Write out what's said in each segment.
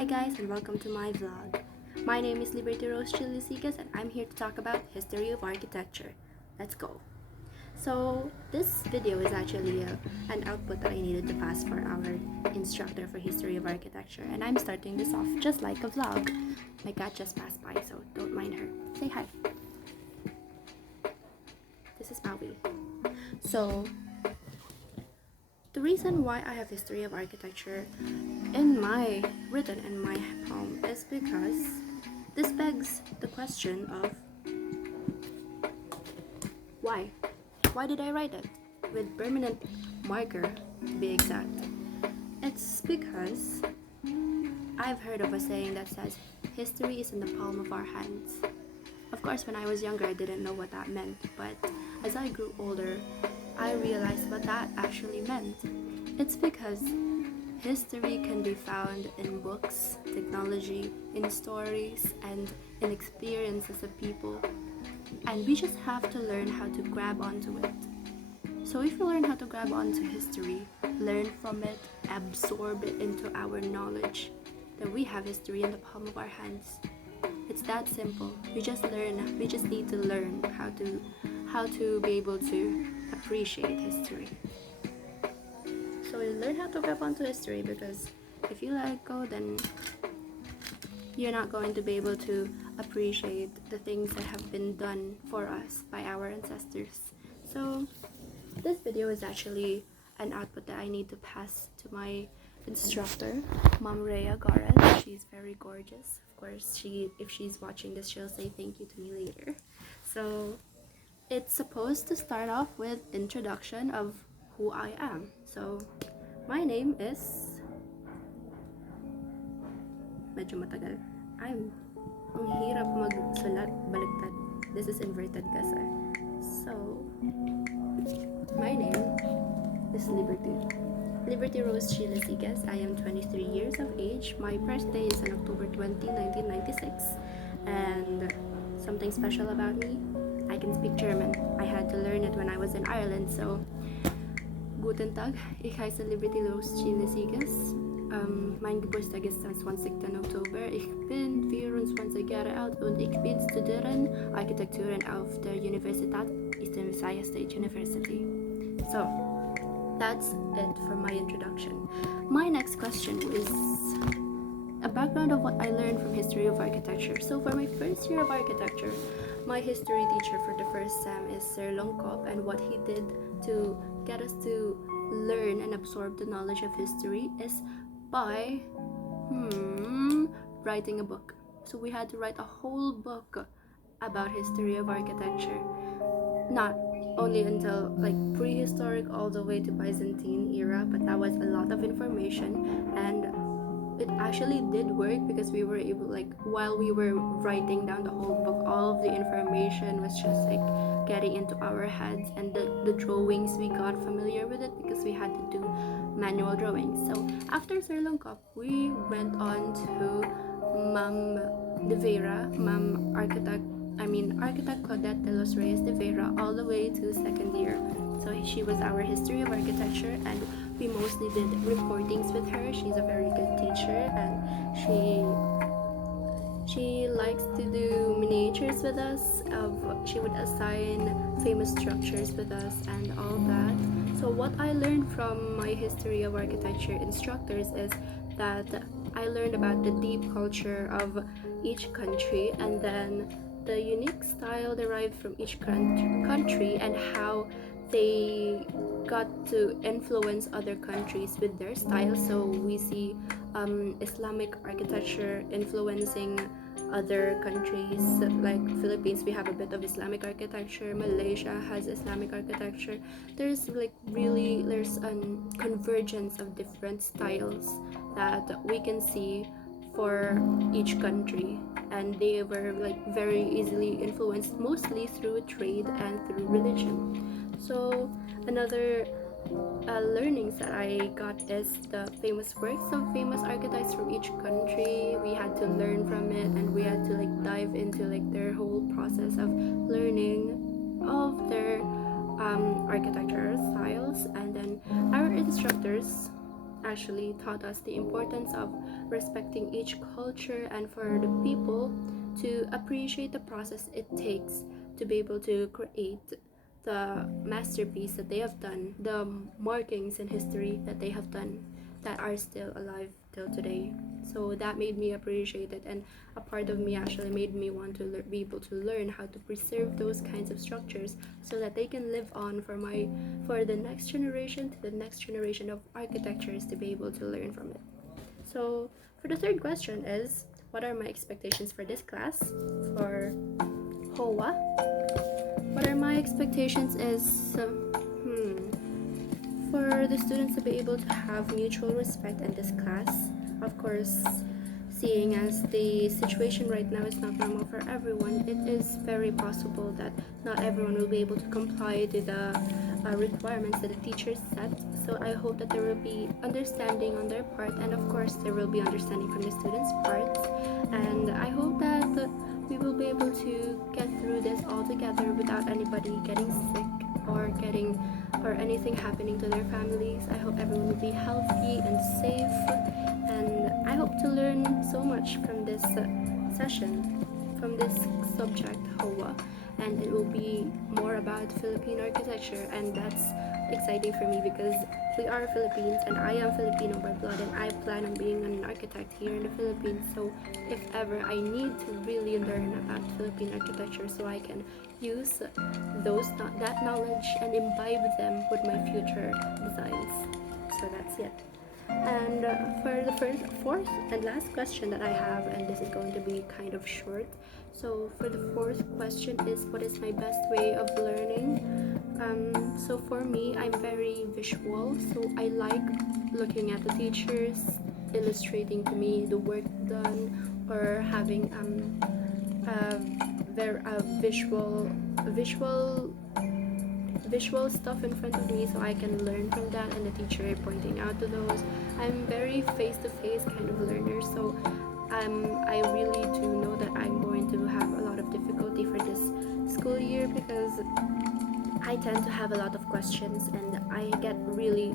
Hi guys and welcome to my vlog. My name is Liberty Rose Chilisigas and I'm here to talk about history of architecture. Let's go. So this video is actually an output that I needed to pass for our instructor for history of architecture, and I'm starting this off just like a vlog. My cat just passed by, so don't mind her. Say hi. This is Maui. So the reason why I have history of architecture written in my poem is because this begs the question of why? Why did I write it? With permanent marker, to be exact. It's because I've heard of a saying that says history is in the palm of our hands. Of course, when I was younger, I didn't know what that meant, but as I grew older, I realized what that actually meant. It's because history can be found in books, technology, in stories, and in experiences of people. And we just have to learn how to grab onto it. So if we learn how to grab onto history, learn from it, absorb it into our knowledge, then we have history in the palm of our hands. It's that simple. We just need to learn how to be able to appreciate history. So we learn how to grab onto history, because if you let it go, then you're not going to be able to appreciate the things that have been done for us by our ancestors. So this video is actually an output that I need to pass to my instructor, Mom Rhea Gareth. She's very gorgeous. Of course, if she's watching this, she'll say thank you to me later. So it's supposed to start off with introduction of who I am. So my name is medyo matagal. Ang hirap magsulat baliktad. This is inverted kasi. So my name is Liberty Rose Chilisigas. I am 23 years of age. My birthday is on October 20, 1996. And something special about me, I can speak German. I had to learn it when I was in Ireland. So Guten Tag, ich heiße Liberty Rose Chilisigas. Mein Geburtstag ist am 20. Oktober. Ich bin 24 Jahre alt und ich bin Studieren Architekturen auf der Universität Eastern Visayas State University. So that's it for my introduction. My next question is a background of what I learned from history of architecture. So for my first year of architecture, my history teacher for the first sem is Sir Longkop, and what he did to get us to learn and absorb the knowledge of history is by writing a book. So we had to write a whole book about history of architecture, not only until like prehistoric all the way to Byzantine era, but that was a lot of information, and it actually did work because we were able, like, while we were writing down the whole book, all of the information was just like getting into our heads, and the drawings, we got familiar with it because we had to do manual drawings. So after Sir Longkop, we went on to Ma'am De Vera, Architect Claudette de los Reyes de Vera, all the way to second year. So she was our history of architecture, and we mostly did reportings with her. She's a very good teacher, and she likes to do miniatures with us. She would assign famous structures with us and all that. So what I learned from my history of architecture instructors is that I learned about the deep culture of each country, and then the unique style derived from each country, and how they got to influence other countries with their style. So we see Islamic architecture influencing other countries. Like Philippines, we have a bit of Islamic architecture. Malaysia has Islamic architecture. There's a convergence of different styles that we can see for each country, and they were very easily influenced, mostly through trade and through religion. So another learnings that I got is the famous works of famous architects from each country. We had to learn from it, and we had to dive into their whole process of learning of their architectural styles. And then our instructors actually taught us the importance of respecting each culture and for the people to appreciate the process it takes to be able to create the masterpiece that they have done, the markings in history that they have done that are still alive till today. So that made me appreciate it, and a part of me actually made me want to be able to learn how to preserve those kinds of structures so that they can live on for the next generation to the next generation of architectures to be able to learn from it. So for the third question is, what are my expectations for this class for HOA? What are my expectations is for the students to be able to have mutual respect in this class. Of course, seeing as the situation right now is not normal for everyone, it is very possible that not everyone will be able to comply to the requirements that the teachers set. So I hope that there will be understanding on their part, and of course there will be understanding from the students' part. And I hope that we will be able to get through this all together without anybody getting sick or anything happening to their families. I hope everyone will be healthy and safe, and I hope to learn so much from this session, from this subject HOA, and it will be more about Philippine architecture, and that's exciting for me because we are Philippines and I am Filipino by blood, and I plan on being an architect here in the Philippines. So if ever I need to really learn about Philippine architecture so I can use that knowledge and imbibe them with my future designs. So that's it. And for the fourth and last question that I have, and this is going to be kind of short. So for the fourth question is, what is my best way of learning? So for me, I'm very visual, so I like looking at the teachers illustrating to me the work done, or having visual stuff in front of me so I can learn from that, and the teacher pointing out to those. I'm very face-to-face kind of learner, so I really do know that I'm going to have a lot of difficulty for this school year because I tend to have a lot of questions and I get really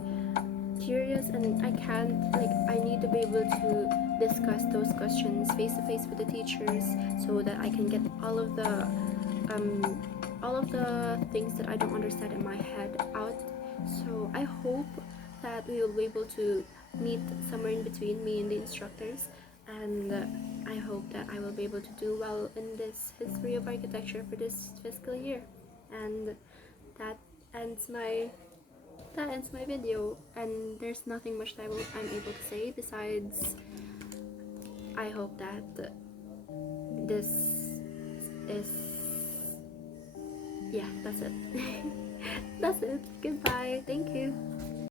curious, and I need to be able to discuss those questions face to face with the teachers so that I can get all of the things that I don't understand in my head out. So I hope that we will be able to meet somewhere in between, me and the instructors, and I hope that I will be able to do well in this history of architecture for this fiscal year. And that ends my video, and there's nothing much that I'm able to say besides I hope that this is, yeah, that's it. That's it. Goodbye. Thank you.